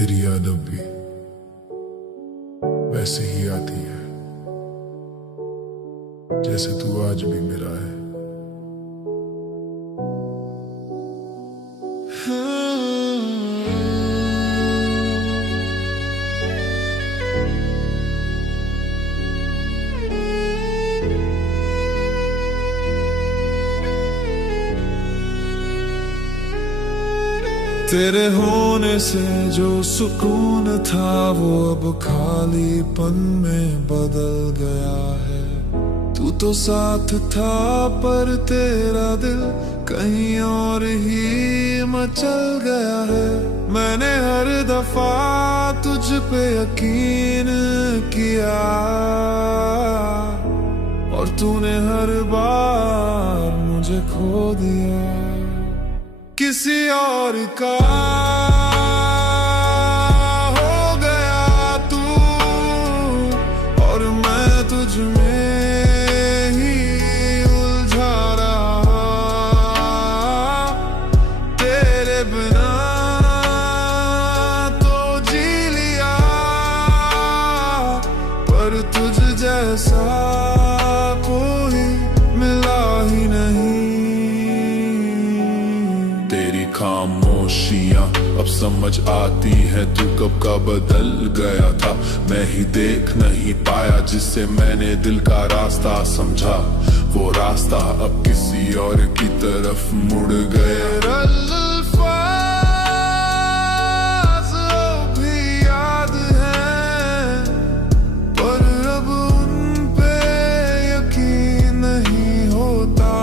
तेरी याद अब भी वैसे ही आती है जैसे तू आज भी मेरा है। तेरे होने से जो सुकून था वो अब खालीपन में बदल गया है। तू तो साथ था पर तेरा दिल कहीं और ही मचल गया है। मैंने हर दफा तुझ पे यकीन किया और तूने हर बार मुझे खो दिया। किसी और का हो गया तू और मैं तुझ में ही उलझा रहा। तेरे बिना तो जी लिया पर तुझ जैसा कोई मिला ही नहीं। खामोशियां अब समझ आती है तू कब का बदल गया था। मैं ही देख नहीं पाया जिससे मैंने दिल का रास्ता समझा। वो रास्ता अब किसी और की तरफ मुड़ गया। भी याद है पर अब उन पे यकीन नहीं होता।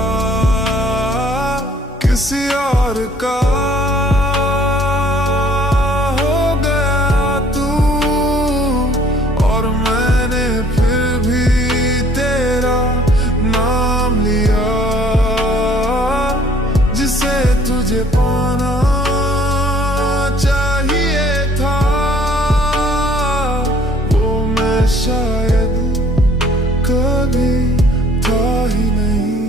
किसी और का तुझे पाना चाहिए था वो मैं शायद कभी था ही नहीं।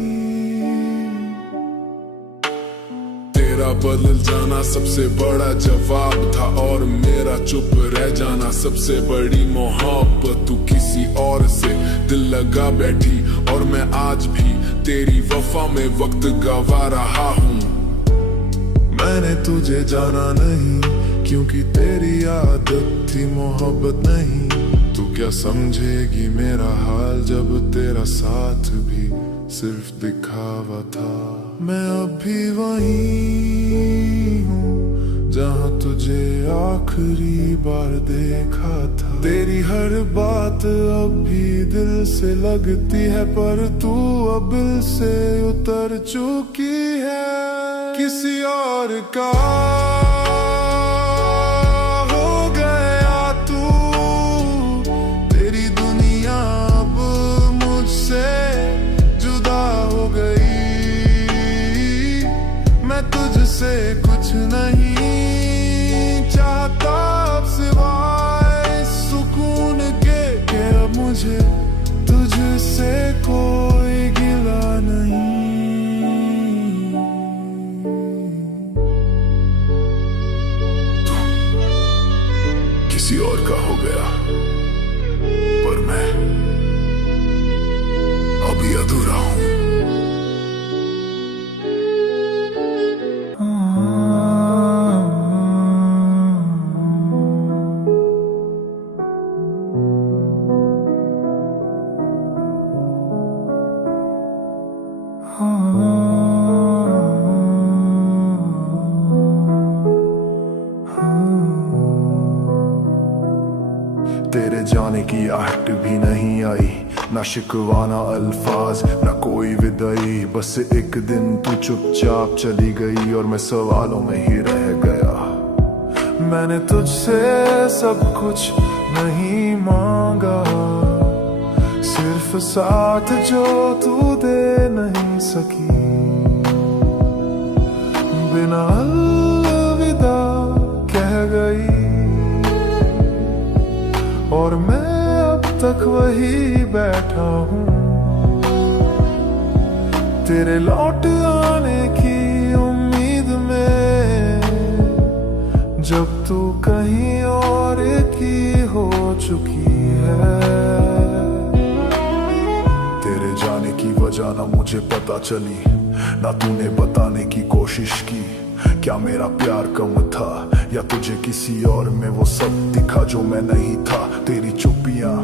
तेरा बदल जाना सबसे बड़ा जवाब था और मेरा चुप रह जाना सबसे बड़ी मोहब्बत। तू किसी और से दिल लगा बैठी और मैं आज भी तेरी वफा में वक्त गवा रहा हूँ। मैंने तुझे जाना नहीं क्योंकि तेरी आदत थी मोहब्बत नहीं। तू क्या समझेगी मेरा हाल जब तेरा साथ भी सिर्फ दिखावा था। मैं अब भी वहीं हूँ जहाँ तुझे आखिरी बार देखा था। तेरी हर बात अब भी दिल से लगती है पर तू अब दिल से उतर चुकी है। किसी और का हो गया तू तेरी दुनिया अब मुझसे जुदा हो गई। मैं तुझसे कुछ नहीं चाहता अब सिवाय सुकून के अब मुझे तुझसे कोई गिला नहीं। किसी और का हो गया पर मैं अभी अधूरा हूं। तेरे जाने की आहट भी नहीं आई ना शिकवा ना अल्फाज ना कोई विदाई। बस एक दिन तू चुपचाप चली गई और मैं सवालों में ही रह गया। मैंने तुझसे सब कुछ नहीं मांगा सिर्फ साथ जो तू दे नहीं सकी। बिना अलविदा कह गई और मैं अब तक वही बैठा हूँ। तेरे लौट आने की उम्मीद में जब तू कहीं और की हो चुकी है। तेरे जाने की वजह ना मुझे पता चली, ना तूने बताने की कोशिश की। क्या मेरा प्यार कम था या तुझे किसी और में वो सब दिखा जो मैं नहीं था। तेरी चुप्पियां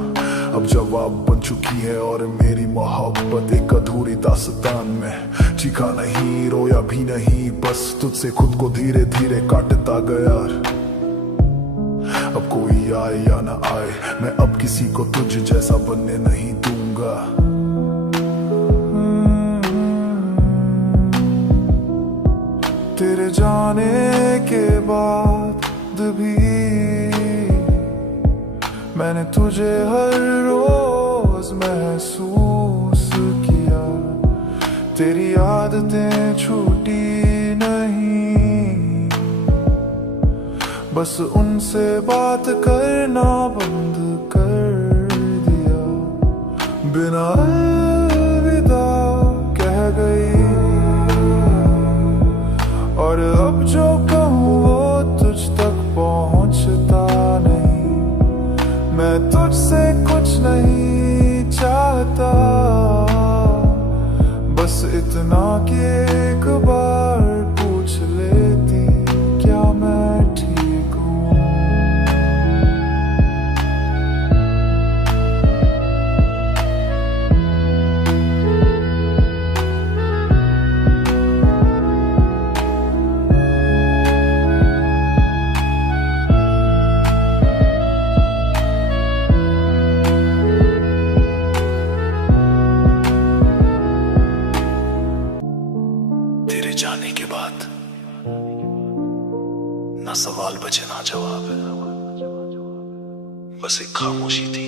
अब जवाब बन चुकी है और मेरी मोहब्बत एक अधूरी दास्तान में। चीखा नहीं, रोया भी नहीं, बस तुझसे खुद को धीरे धीरे काटता गया। अब कोई आए या ना आए, मैं अब किसी को तुझ जैसा बनने नहीं दूंगा। तेरे जाने के बाद भी मैंने तुझे हर रोज महसूस किया। तेरी आदतें छूटी नहीं, बस उनसे बात करना बंद कर दिया। बिना अलविदा कह गई और अब जो कहूँ वो तुझ तक पहुँचता नहीं। मैं तुझसे कुछ नहीं चाहता, बस इतना कि एक बार पूछ लेती क्या मैं ठीक हूँ। जाने के बाद ना सवाल बचे ना जवाब, बस एक खामोशी थी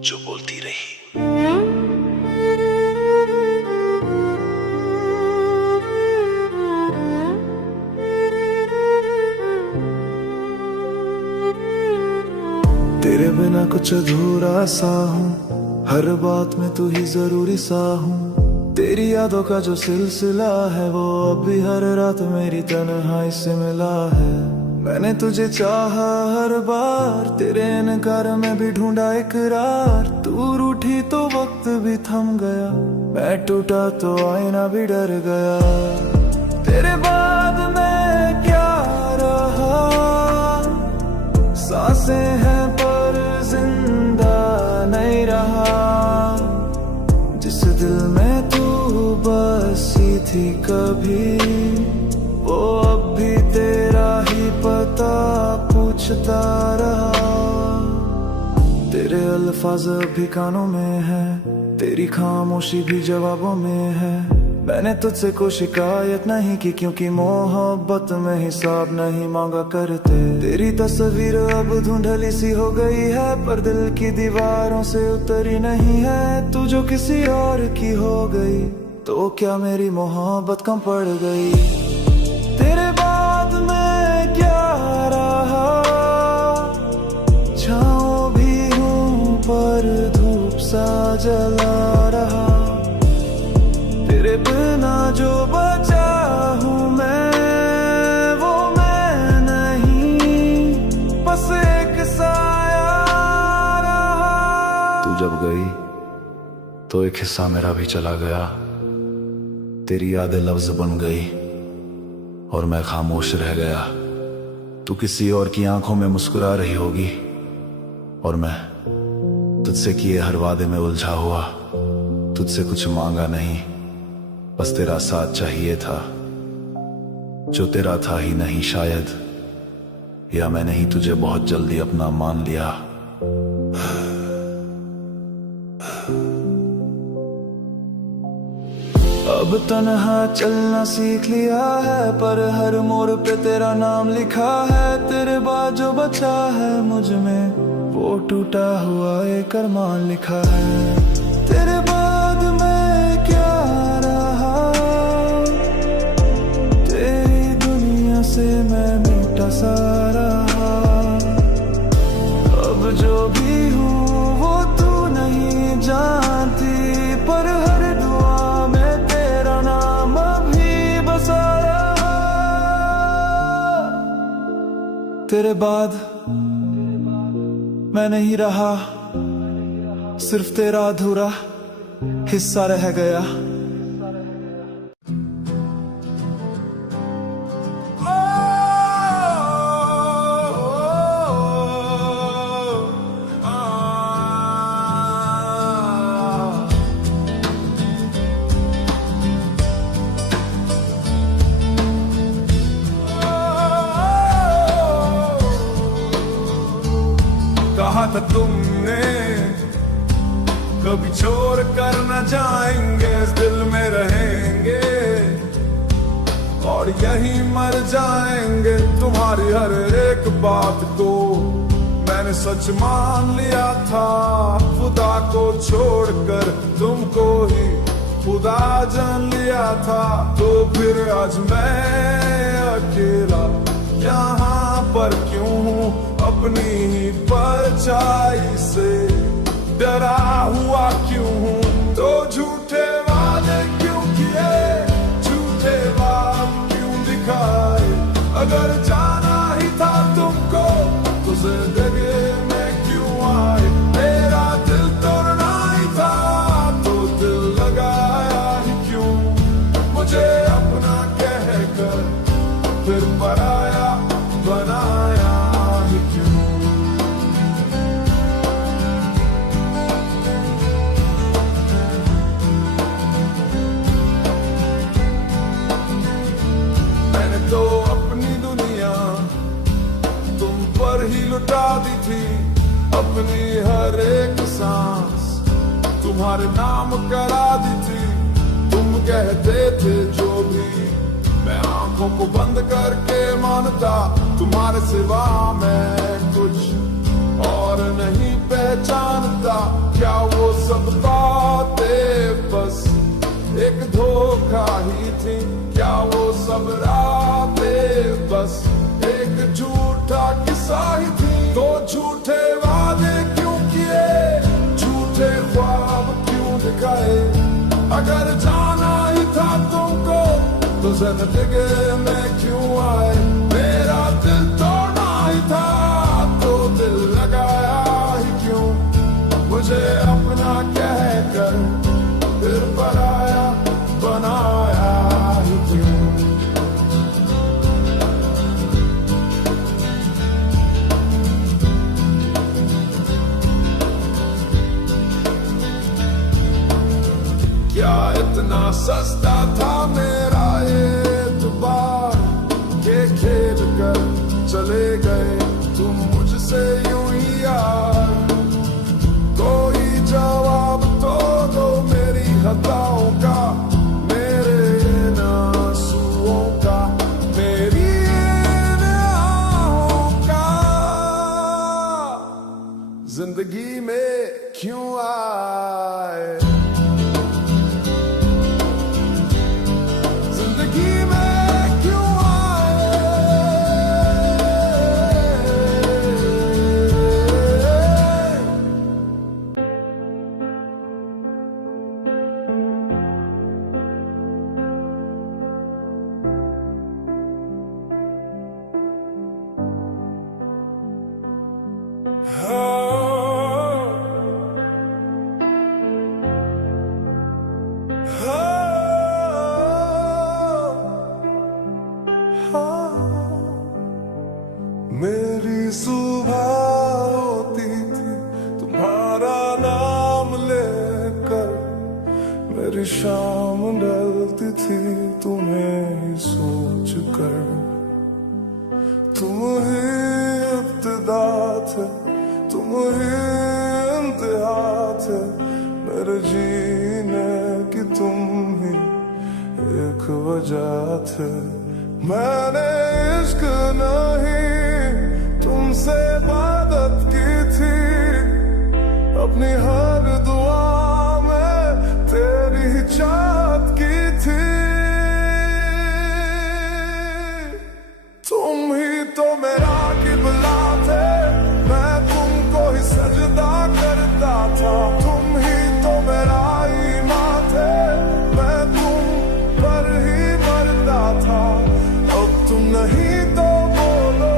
जो बोलती रही। तेरे बिना कुछ अधूरा सा हूँ, हर बात में तू ही जरूरी सा हूँ। तेरी यादों का जो सिलसिला है वो अब भी हर रात मेरी तन्हाई से मिला है। मैंने तुझे चाहा हर बार, तेरे इनकार में भी ढूंढा इकरार। तू रूठी तो वक्त भी थम गया, मैं टूटा तो आईना भी डर गया। तेरे बाद में क्या रहा, सांसें हैं पर जिंदा नहीं रहा। जिस दिल में बसी थी कभी, वो अब भी तेरा ही पता पूछता रहा। तेरे अल्फाज भी कानों में है, तेरी खामोशी भी जवाबों में है। मैंने तुझसे कोई शिकायत नहीं की, क्योंकि मोहब्बत में हिसाब नहीं मांगा करते। तेरी तस्वीर अब धुंधली सी हो गई है, पर दिल की दीवारों से उतरी नहीं है। तू जो किसी और की हो गई तो क्या मेरी मोहब्बत कम पड़ गई। तेरे बाद में क्या रहा, छाँव भी हूँ पर धूप सा जला रहा। तेरे बिना जो बचा हूँ मैं, वो मैं नहीं, बस एक साया रहा। तू जब गई तो एक हिस्सा मेरा भी चला गया। तेरी यादें लफ्ज बन गई और मैं खामोश रह गया। तू किसी और की आंखों में मुस्कुरा रही होगी और मैं तुझसे किए हर वादे में उलझा हुआ। तुझसे कुछ मांगा नहीं, बस तेरा साथ चाहिए था, जो तेरा था ही नहीं शायद, या मैंने ही तुझे बहुत जल्दी अपना मान लिया। अब तन्हा चलना सीख लिया है, पर हर मोड़ पे तेरा नाम लिखा है। तेरे बाद जो बचा है मुझ में, वो टूटा हुआ एक अरमान लिखा है। तेरे बाद में क्या रहा, तेरी दुनिया से मैं मिटा सा रहा। अब जो भी हूँ वो तू नहीं जानती, पर हर दुआ में तेरा नाम अभी बसा रहा। तेरे बाद मैं नहीं रहा, सिर्फ तेरा अधूरा हिस्सा रह गया। कहा था तुमने कभी छोड़ कर न जाएंगे, इस दिल में रहेंगे और यहीं मर जाएंगे। तुम्हारी हर एक बात को मैंने सच मान लिया था, खुदा को छोड़कर तुमको ही खुदा जान लिया था। तो फिर आज मैं अकेला यहाँ पर क्यों हूँ, अपनी ही परछाई से डरा हुआ क्यों हूँ। तो झूठे वादे क्यों किए, झूठे ख्वाब क्यों दिखाए। अगर जाना ही था तुमको तो जिंदगी में क्यों आए। मेरा दिल तोड़ना ही था तो दिल लगाया ही क्यों। मुझे अपना कहकर फिर पराया बनाया ही क्यों। मैंने तो अपनी दुनिया तुम पर ही लुटा दी थी, अपनी हर एक सांस तुम्हारे नाम करा दी थी। तुम कहते थे जो भी मैं आंखों को बंद करके मानता, तुम्हारे सिवा मैं कुछ और नहीं पहचानता। क्या वो सब बातें बस एक धोखा ही थी, क्या वो सब रातें बस एक झूठा किस्सा ही थी। तो झूठे वादे क्यों किए, झूठे ख्वाब क्यों दिखाए। अगर जाना ही था तुमको तो जिंदगी में क्यों आए। मेरा दिल तोड़ना ही था तो दिल लगाया ही क्यों। मुझे अपना कहकर फिर पराया बनाया ही क्यों। क्या इतना सस्ता था मेरा एतबार, ये खेल कर चले गए तुम मुझसे यूं ही यार। कोई जवाब तो दो मेरी खताओं का, मेरे इन आंसुओं का, मेरी इन आहों का। जिंदगी में क्यों आए, मेरी सुबह होती थी तुम्हारा नाम लेकर, मेरी शाम ढलती थी तुम्हें ही सोच कर। तुम ही इब्तिदा थे, तुम ही इंतहा थे मेरे जीने की, तुम ही एक वजह थे। मैंने इश्क नहीं तुमसे इबादत की थी, अपनी हर दुआ में तेरी चाहत की थी। तुम ही तो मेरा किबला थे, मैं तुमको ही सजदा करता था। तुम ही तो मेरा ईमान थे, मैं तुम पर ही मरता था। अब तुम नहीं तो बोलो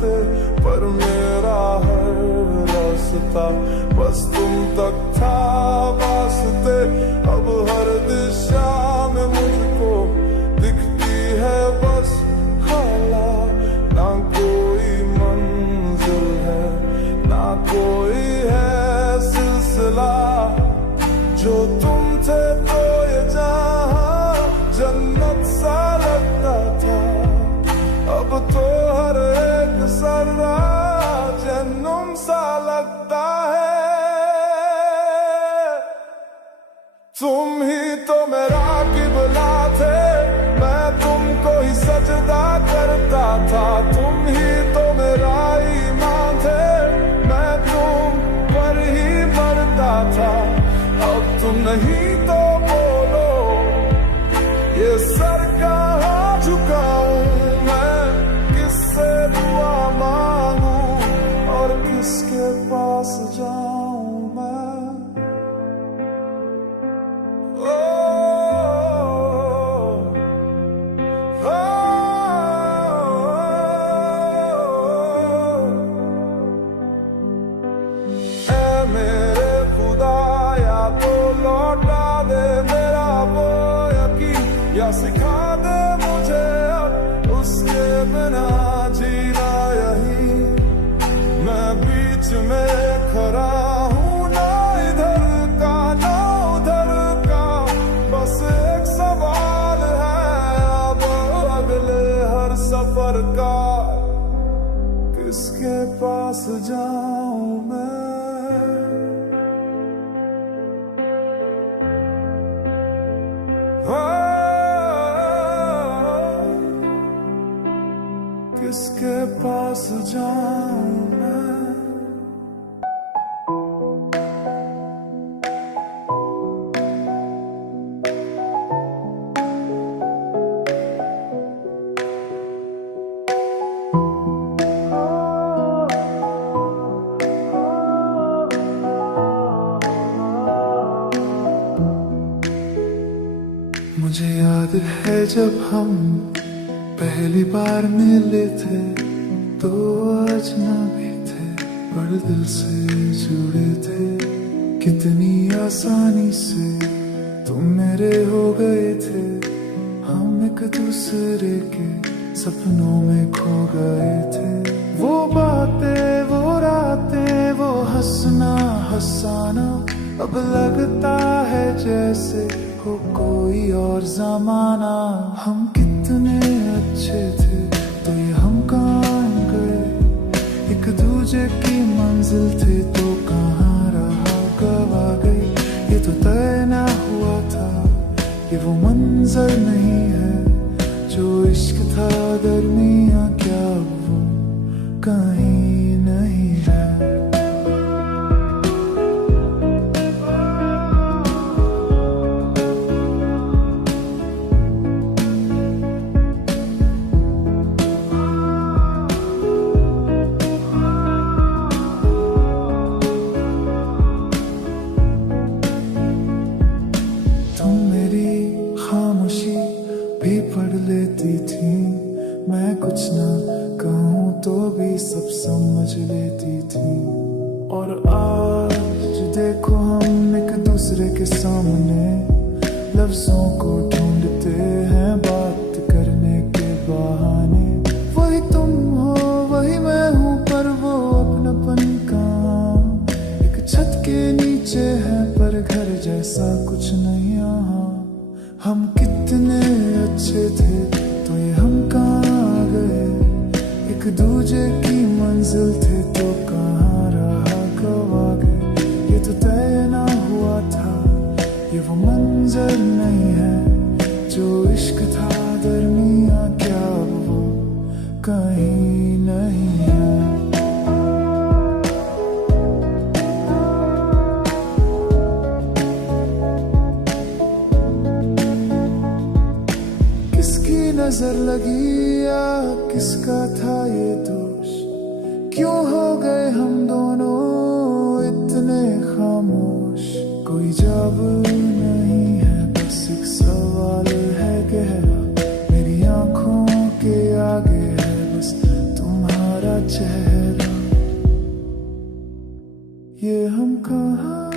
रास्ते, पर मेरा हर रास्ता बस तुम तक था वास्ते। अब हर दिशा में मुझको दिखती है बस खाला, ना कोई मंजिल है ना कोई है सिलसिला। जो तुम थे तो ये जहां जन्नत सा लगता था, अब तो हर एक सर्रा जन्नम सा लगता है। तुम ही तो मेरा किबला थे, मैं तुमको ही सजदा करता था। तुम ही तो मेरा ईमान थे, मैं तुम पर ही मरता था। अब तुम नहीं तो बोलो ये सर कहाँ झुकाऊं मैं, किससे दुआ मांगू और किसके पास जाऊं मैं। मेरे खुदा या तो लौटा दे मेरा वो यकीन, या सिखा दे मुझे अब उसके बिना जीना यही। मैं बीच में खड़ा हूँ, ना इधर का ना उधर का, बस एक सवाल है अब अगले हर सफर का, किसके पास जाऊं मैं। किसके पास जाऊं मैं। मुझे याद है जब हम पहली बार मिले थे, तो अजनबी थे पर दिल से जुड़े थे। कितनी आसानी से तुम मेरे हो गए थे, हम एक दूसरे के सपनों में खो गए थे। वो बातें वो रातें वो हंसना हंसाना, अब लगता है जैसे हो कोई और जमाना। हम कितने अच्छे थे तो ये हम कहाँ गए, एक दूजे की मंजिल थे तो कहाँ रहा गवा गए। ये तो तय ना हुआ था, ये वो मंजर नहीं है जो इश्क था दरमियाँ, क्या वो कहीं नहीं है। मैं कुछ ना कहूँ तो भी सब समझ लेती थी। और आज देखो हम एक दूसरे के सामने लफ्जों को ढूंढते हैं बात करने के बहाने। वही तुम हो वही मैं हूँ, पर वो अपनापन कहाँ, एक छत के नीचे है पर घर जैसा कुछ नहीं यहाँ। हम कितने अच्छे थे तो ये हम कहाँ गए, एक दूजे की मंजिल थे तो कहाँ रहा गवा गए। ये तो तय ना हुआ था, ये वो मंजर नहीं है जो इश्क था दरमियाँ, क्या वो कहीं नहीं है। नजर लगी या किसका था ये दोष, क्यों हो गए हम दोनों इतने खामोश। कोई जवाब नहीं है, बस एक सवाल है गहरा मेरी आंखों के आगे है, बस तुम्हारा कहाँ